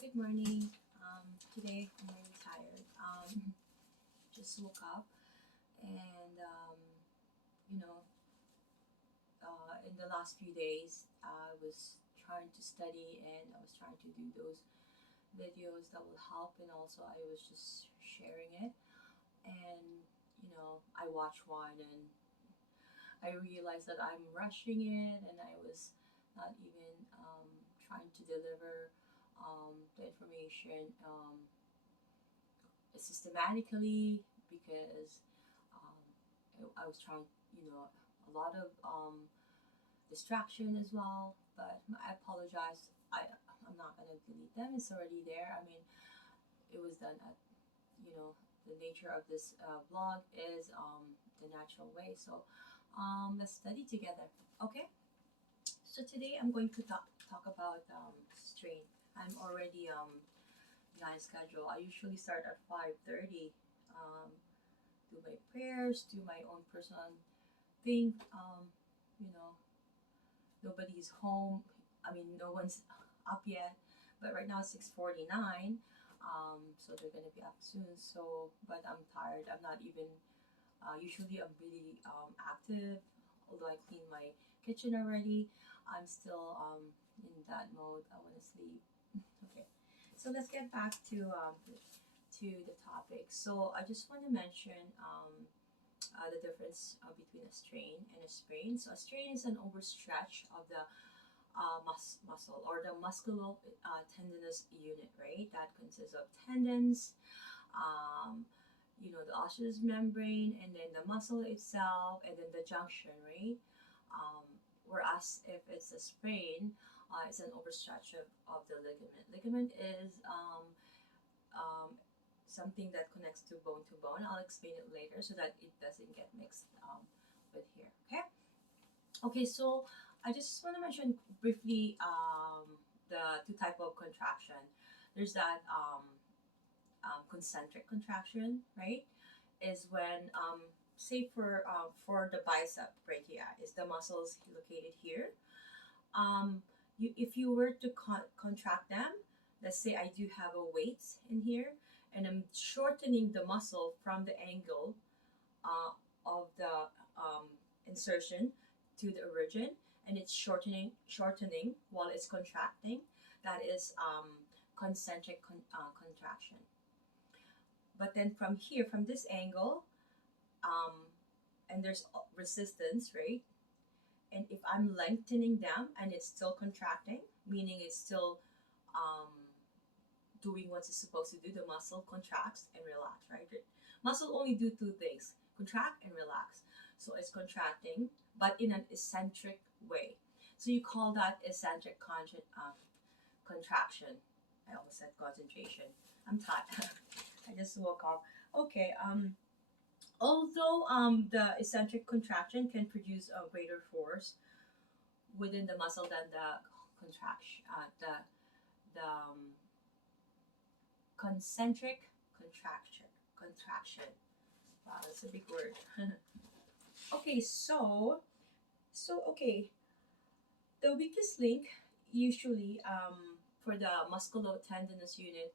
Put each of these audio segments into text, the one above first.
good morning. Today I'm really tired. Just woke up and you know, in the last few days I was trying to study and I was trying to do those videos that will help, and also I was just sharing it. And I watched one and I realized that I'm rushing it, and I was not even trying to deliver the information systematically because I was trying, a lot of distraction as well. But I apologize. I'm not gonna delete them. It's already there. I mean, it was done at the nature of this vlog is the natural way. So let's study together. Okay. So today I'm going to talk about strain. I'm already behind schedule. I usually start at 5:30. Do my prayers, do my own personal thing. You know, Nobody's home. I mean, no one's up yet. But right now it's 6:49. So they're gonna be up soon. So, but I'm tired. I'm not even. Usually I'm really active. Although I clean my kitchen already, I'm still in that mode. I want to sleep. Okay. So let's get back to the topic. So I just want to mention the difference between a strain and a sprain. So a strain is an overstretch of the muscle or the musculo-tendinous unit, right? That consists of tendons, um, the osseous membrane, and then the muscle itself, and then the junction, right? Um, Whereas if it's a sprain, it's an overstretch of the ligament. Ligament is um, something that connects to bone. I'll explain it later so that it doesn't get mixed with here. Okay. Okay. So I just want to mention briefly the two type of contraction. There's that concentric contraction, right? Is when say for the bicep brachii is the muscles located here. If you were to contract them, let's say I do have a weight in here, and I'm shortening the muscle from the angle uh, of the insertion to the origin, and it's shortening while it's contracting. That is concentric contraction. But then from here, from this angle, um, and there's resistance, right? And if I'm lengthening them and it's still contracting, meaning it's still um, doing what it's supposed to do, the muscle contracts and relax, right? The muscle only do two things: contract and relax. So it's contracting, but in an eccentric way. So you call that eccentric contraction. I almost said concentration. I'm tired. I just woke up. Okay. Although the eccentric contraction can produce a greater force within the muscle than the contraction, the concentric contraction. Wow, that's a big word. Okay, so the weakest link usually for the musculotendinous unit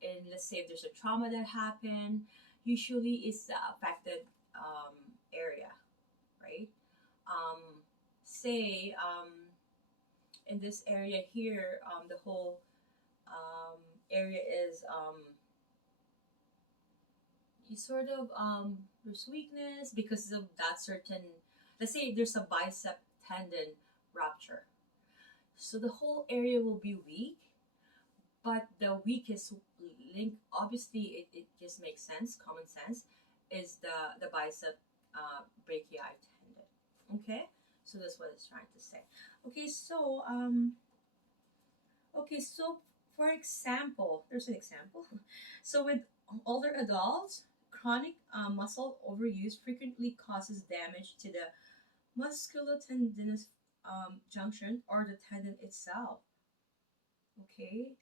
in, let's say, if there's a trauma that happened, usually is the affected area, right? Um, Say in this area here, the whole um, area is you sort of there's weakness because of that certain. Let's say there's a bicep tendon rupture, so the whole area will be weak. But the weakest link, obviously, it just makes sense, common sense, is the bicep brachii tendon. Okay, so that's what it's trying to say. Okay, so for example, there's an example. So with older adults, chronic muscle overuse frequently causes damage to the musculotendinous junction or the tendon itself. Okay.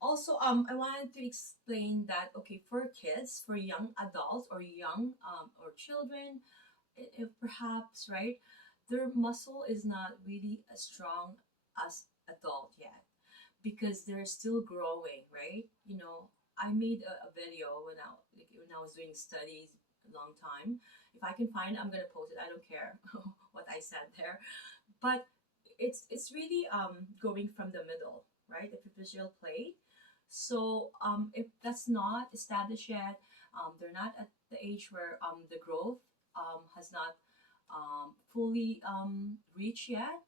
Also, I wanted to explain that, okay, for kids, for young adults or young or children, if perhaps, right, their muscle is not really as strong as adult yet, because they're still growing, right? You know, I made a video when I was doing studies a long time. If I can find it, I'm gonna post it. I don't care what I said there, but it's really going from the middle, right? The prepucial plate. So if that's not established yet, they're not at the age where the growth has not fully reached yet.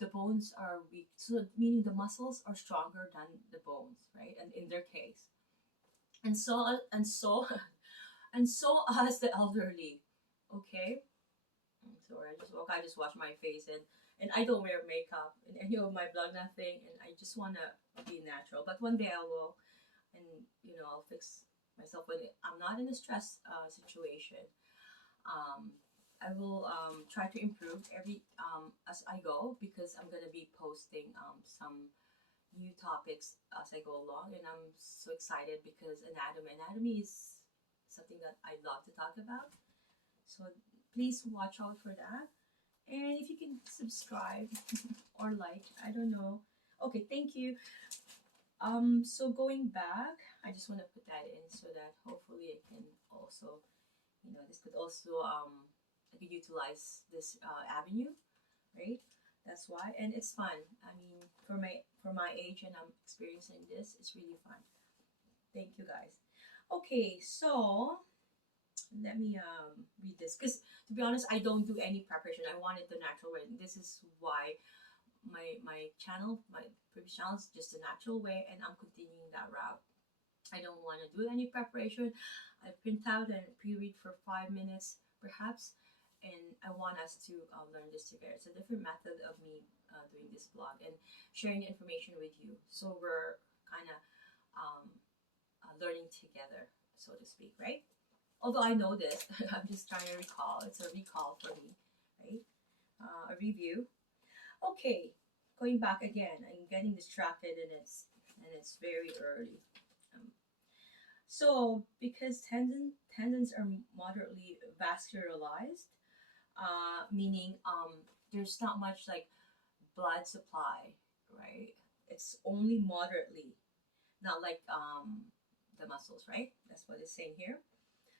The bones are weak, so meaning the muscles are stronger than the bones, right? And in their case, and so and so as the elderly. Okay, I'm sorry, I just wash my face, and I don't wear makeup and any of my blood, nothing, and I just wanna be natural. But one day I will, and I'll fix myself when I'm not in a stress situation. um, I will try to improve every as I go, because I'm gonna be posting some new topics as I go along, and I'm so excited because anatomy is something that I love to talk about. So please watch out for that, and if you can subscribe or like, I don't know. Okay, thank you. So going back, I just want to put that in so that hopefully I can also, this could also I could utilize this avenue, right? That's why, and it's fun. I mean, for my age, and I'm experiencing this, it's really fun. Thank you, guys. Okay, so let me read this, because to be honest, I don't do any preparation. I want it the natural way. This is why my channel, my previous channel, is just a natural way, and I'm continuing that route. I don't want to do any preparation. I print out and pre-read for 5 minutes, perhaps, and I want us to learn this together. It's a different method of me doing this blog and sharing information with you. So we're kind of um, learning together, so to speak, right? Although I know this, I'm just trying to recall. It's a recall for me, right? A review. Okay, going back again. I'm getting distracted, and it's very early. Um, So, because tendons are moderately vascularized, meaning there's not much like blood supply, right? It's only moderately, not like the muscles, right? That's what it's saying here.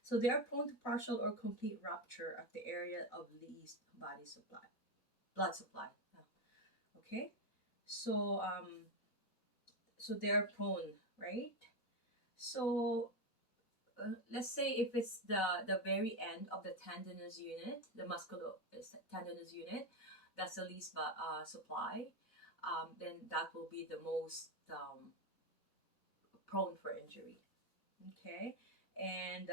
So they are prone to partial or complete rupture of the area of least body supply, blood supply. Okay, so they are prone, right? So let's say if it's the very end of the tendinous unit, the tendinous unit, that's the least supply, then that will be the most prone for injury. Okay, and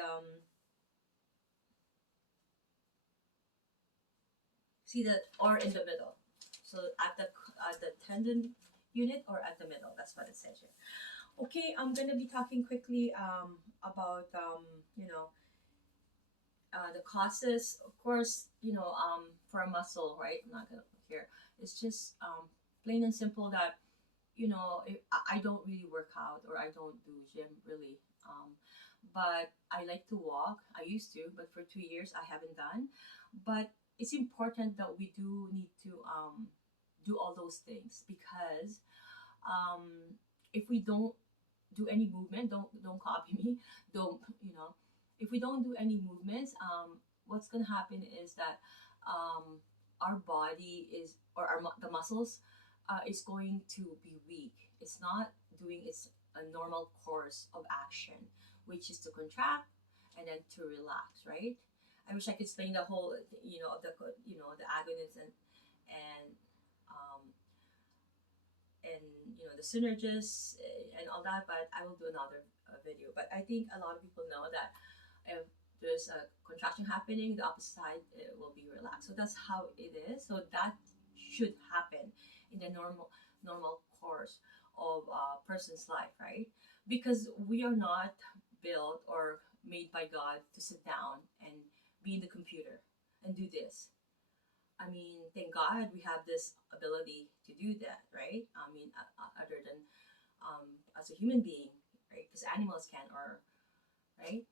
see that, or in the middle. So at the tendon unit or at the middle. That's what it says here. Okay, I'm gonna be talking quickly about the causes, of course, for a muscle, right? I'm not gonna here. It's just plain and simple that if, I don't really work out, or I don't do gym really. But I like to walk. I used to, but for 2 years I haven't done. But it's important that we do need to do all those things, because if we don't do any movement, don't copy me. Don't if we don't do any movements, what's gonna happen is that our body is, or the muscles is going to be weak. It's not doing its a normal course of action, which is to contract and then to relax, right? I wish I could explain the whole, of the agonists and um, the synergists and all that, but I will do another video. But I think a lot of people know that if there's a contraction happening, the opposite side will be relaxed. So that's how it is. So that should happen in the normal course of a person's life, right? Because we are not built or made by God to sit down and be in the computer and do this. I mean, thank God we have this ability to do that, right? I mean, other than as a human being, right? Because animals can, or right.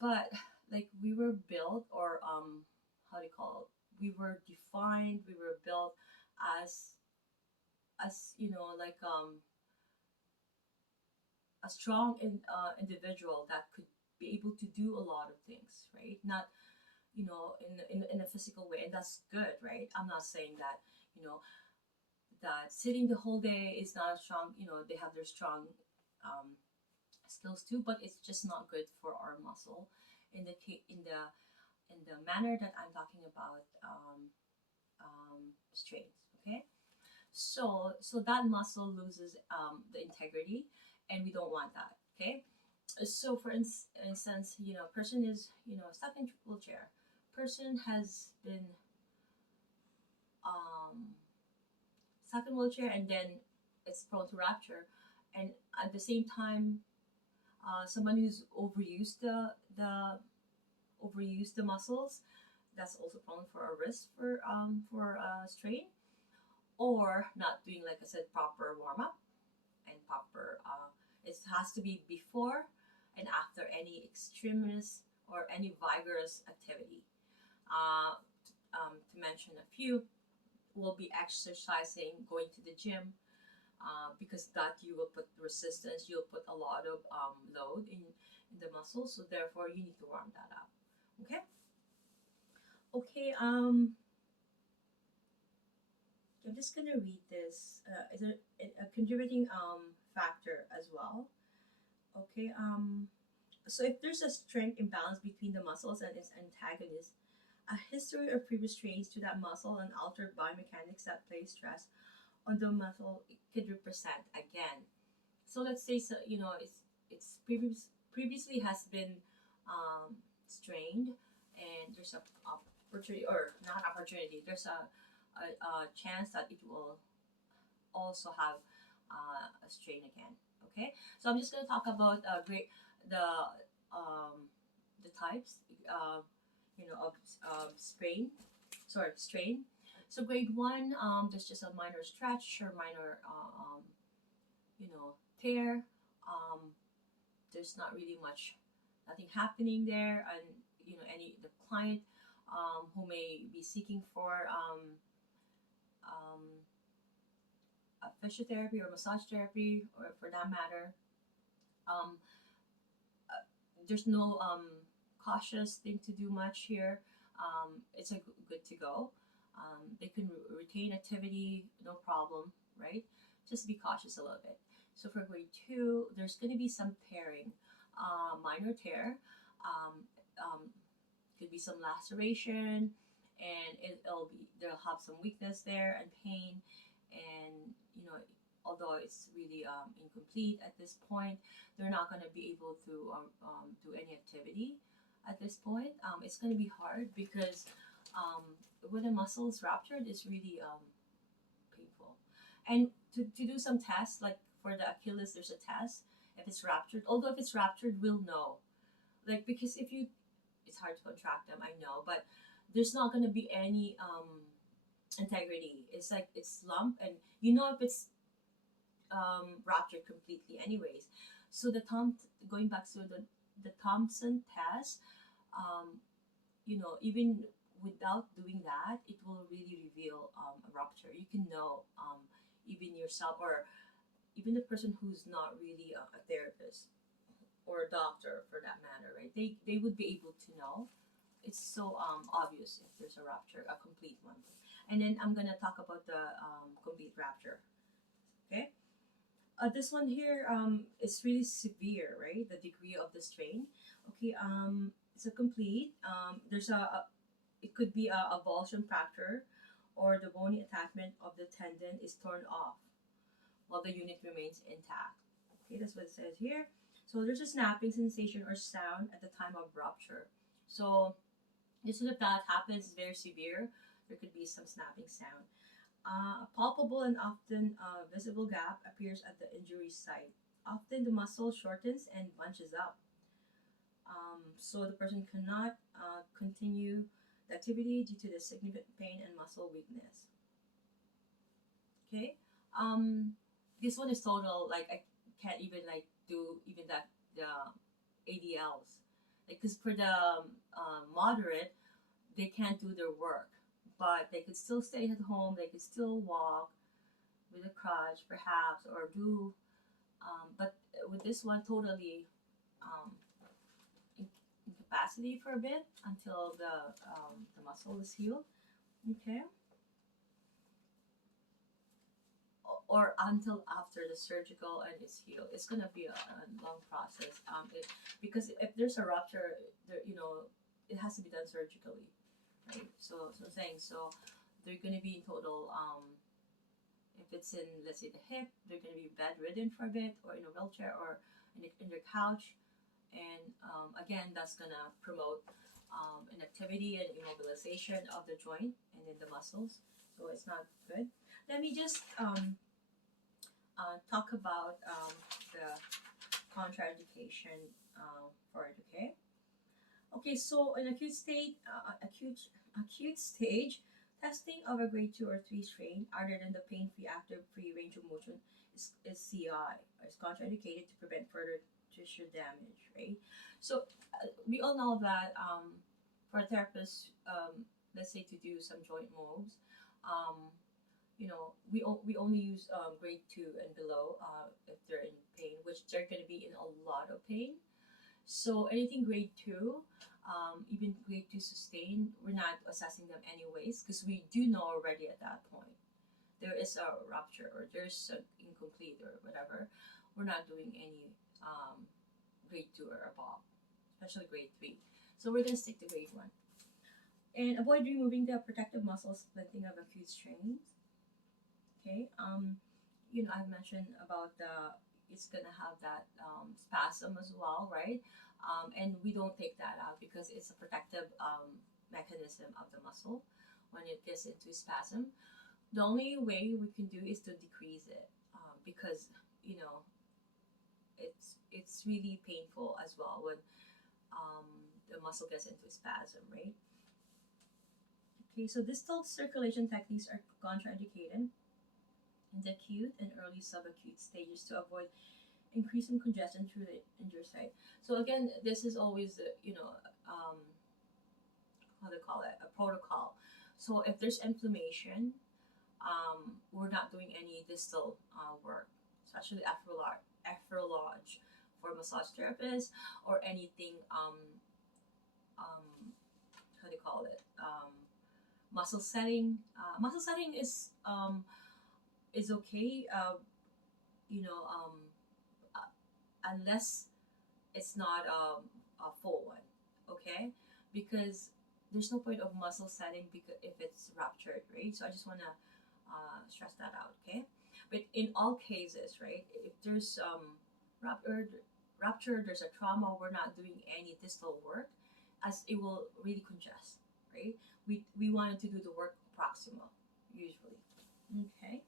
But like we were built, or how do you call it? We were defined. We were built as as like a strong individual that could be able to do a lot of things, right? Not in a physical way, and that's good, right? I'm not saying that you know that sitting the whole day is not a strong. They have their strong um, skills too, but it's just not good for our muscle in the manner that I'm talking about strains. Okay, so that muscle loses the integrity, and we don't want that. Okay, so for instance, person is stuck in wheelchair. Person has been um, stuck in wheelchair, and then it's prone to rupture, and at the same time, someone who's overused the muscles, that's also prone for a risk for strain, or not doing, like I said, proper warm up and proper. It has to be before and after any extremist or any vigorous activity. Uh, to mention a few, will be exercising, going to the gym, because that you will put resistance, you'll put a lot of load in the muscles, so therefore you need to warm that up. Okay. Okay. I'm just gonna read this. Is a contributing factor as well. Okay. So if there's a strength imbalance between the muscles and its antagonist, a history of previous strains to that muscle and altered biomechanics that place stress on the muscle, it could represent again. So let's say, so it's previously has been strained, and there's a opportunity, or not opportunity. There's a chance that it will also have a strain again. Okay, so I'm just gonna talk about great the um, the types of strain. So grade one, there's just a minor stretch or minor tear. Um, there's not really nothing happening there, and any the client who may be seeking for um, a physiotherapy or massage therapy, or for that matter, um, there's no cautious thing to do much here. It's good to go. They can retain activity, no problem, right? Just be cautious a little bit. So for grade two, there's going to be some tearing, minor tear. Um, um, could be some laceration, and it'll be they'll have some weakness there and pain, and although it's really incomplete at this point, they're not going to be able to do any activity at this point. It's going to be hard because um, when a muscle is ruptured, it's really painful. And to do some tests, like for the Achilles, there's a test if it's ruptured. Although if it's ruptured, we'll know. Like, because if you, it's hard to contract them, I know, but there's not going to be any integrity. It's like it's lump, and if it's ruptured completely, anyways. So going back to the Thompson test, um, even without doing that, it will really reveal a rupture. You can know, even yourself, or even the person who's not really a therapist or a doctor for that matter, right? They would be able to know. It's so obvious if there's a rupture, a complete one. And then I'm gonna talk about the complete rupture. Okay. This one here is really severe, right? The degree of the strain. Okay. It's a complete. There's it could be a avulsion fracture, or the bony attachment of the tendon is torn off while the unit remains intact. Okay, that's what it says here. So there's a snapping sensation or sound at the time of rupture. So this is if that happens, very severe. There could be some snapping sound. A palpable and often visible gap appears at the injury site. Often the muscle shortens and bunches up. So the person cannot continue the activity due to the significant pain and muscle weakness. Okay. Um, this one is total. Like, I can't even like do even that the ADLs. Like, because for the moderate, they can't do their work, but they could still stay at home. They could still walk with a crutch perhaps, or do, but with this one totally um, incapacity for a bit until the muscle is healed. Okay, or until after the surgical and it's healed. It's gonna be a long process. Because if there's a rupture, there, it has to be done surgically, right? So saying so, they're gonna be in total. If it's in, let's say, the hip, they're gonna be bedridden for a bit, or in a wheelchair, or in their couch, and again, that's gonna promote an activity and immobilization of the joint and then the muscles. So it's not good. Let me just talk about the contraindication for it. Okay. Okay. So in acute stage, testing of a grade 2 or 3 strain, other than the pain-free active free range of motion, is CI, or is contraindicated to prevent further tissue damage. Right. So we all know that for therapists, let's say to do some joint moves. We only use grade 2 and below if they're in pain, which they're going to be in a lot of pain. So anything grade 2, even grade 2 sustain, we're not assessing them anyways, because we do know already at that point there is a rupture or there's an incomplete or whatever. We're not doing any grade 2 or above, especially grade 3. So we're going to stick to grade 1. And avoid removing the protective muscle splinting of acute strains. Okay, I've mentioned about it's gonna have that spasm as well, right? And we don't take that out because it's a protective mechanism of the muscle when it gets into spasm. The only way we can do is to decrease it, because it's really painful as well when the muscle gets into spasm, right? Okay, so distal circulation techniques are contraindicated in the acute and early subacute stages to avoid increasing congestion through the injured site. So again, this is always how to call it, a protocol. So if there's inflammation, we're not doing any distal work, especially Afrolodge for massage therapists, or anything how do you call it, muscle setting. Muscle setting is okay, unless it's not a full one, okay? Because there's no point of muscle setting because if it's ruptured, right? So I just want to stress that out, okay? But in all cases, right, if there's rupture, there's a trauma, we're not doing any distal work, as it will really congest, right? We wanted to do the work proximal usually, okay?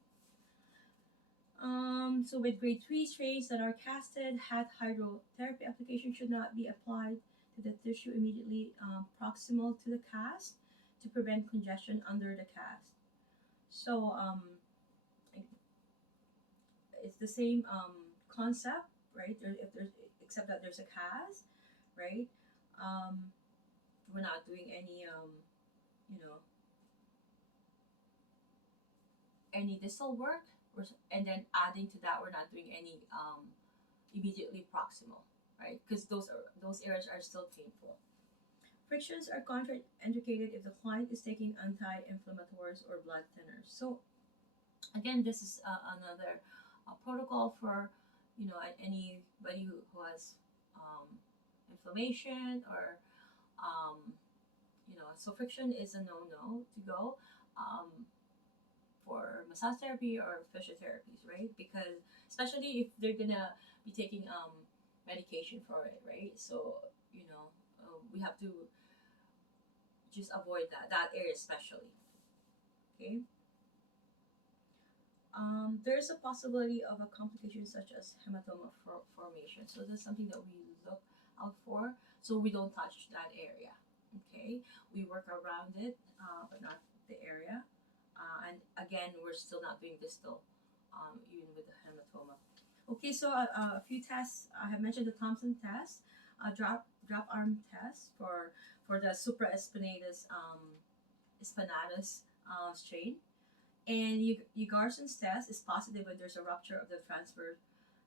So with grade 3 strains that are casted, hydrotherapy application should not be applied to the tissue immediately proximal to the cast to prevent congestion under the cast. So it's the same concept, right? If there's, except that there's a cast, right? We're not doing any any distal work, and then adding to that, we're not doing any immediately proximal, right? Because those areas are still painful. Frictions are contraindicated if the client is taking anti-inflammatories or blood thinners. So again, this is another protocol for anybody who has inflammation, or so friction is a no to go for massage therapy or physiotherapies, right? Because especially if they're gonna be taking medication for it, right? So we have to just avoid that area especially. Okay. There's a possibility of a complication such as hematoma formation. So that's something that we look out for. So we don't touch that area. Okay, we work around it, but not the area. And again, we're still not doing distal, even with the hematoma. Okay, so a few tests. I have mentioned the Thompson test, drop arm test for the supraspinatus spinatus strain, And Ugarson's test is positive when there's a rupture of the transverse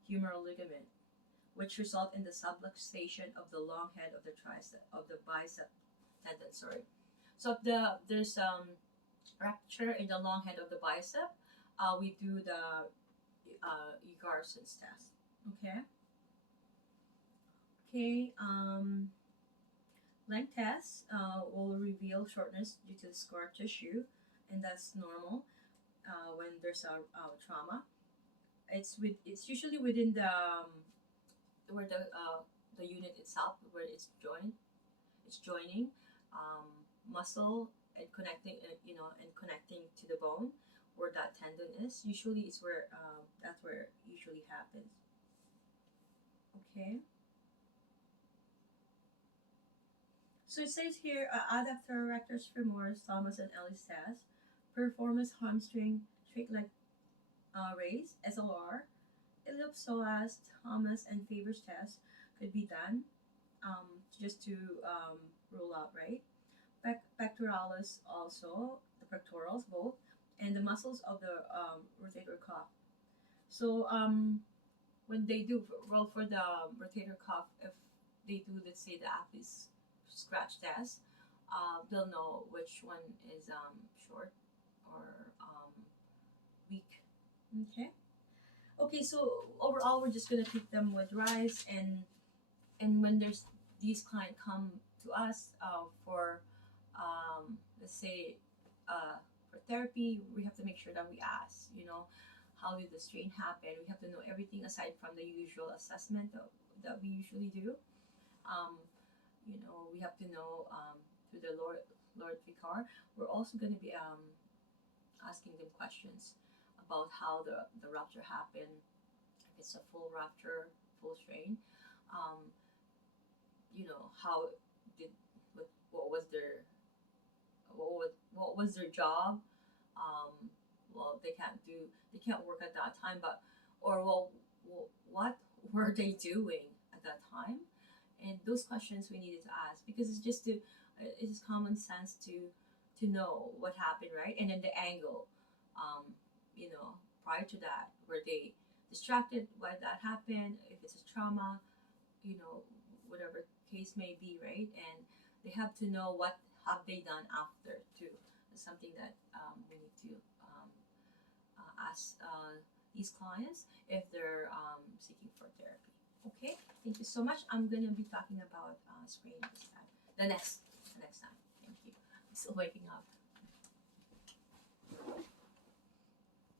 humeral ligament, which result in the subluxation of the long head of the tricep of the bicep tendon. Sorry. So if there's rupture in the long head of the bicep, we do the Ugarson's test. Okay. Okay. Length test will reveal shortness due to scar tissue, and that's normal when there's a trauma. It's usually within the where the unit itself, where it's joining muscle and connecting and connecting to the bone where that tendon is. Usually it's where that's where it usually happens. Okay. So it says here, adductor rectus femoris Thomas and Ellis test, performance hamstring straight leg raise SLR, ellipsoas Thomas and Faber's test could be done just to rule out, right? Pectoralis also, the pectorals both, and the muscles of the rotator cuff. So when they do roll for the rotator cuff, if they do, let's say, the Apis scratch test, they'll know which one is short or weak. Okay. Okay, so overall, we're just gonna treat them with rice, and when there's these clients come to us for let's say for therapy, we have to make sure that we ask, how did the strain happen? We have to know everything aside from the usual assessment that we usually do. We have to know through the Lord Vicar. We're also going to be asking them questions about how the rupture happened, if it's a full rupture, full strain. How did what was their what was their job? Well, they can't work at that time, but or what were they doing at that time? And those questions we needed to ask, because it's common sense to know what happened, right? And then the angle, prior to that, were they distracted why that happened? If it's a trauma, whatever case may be, right? And they have to know what have they done after too. It's something that we need to ask these clients if they're seeking for therapy. Okay, thank you so much. I'm gonna be talking about screening this time. The next time. Thank you. I'm still waking up.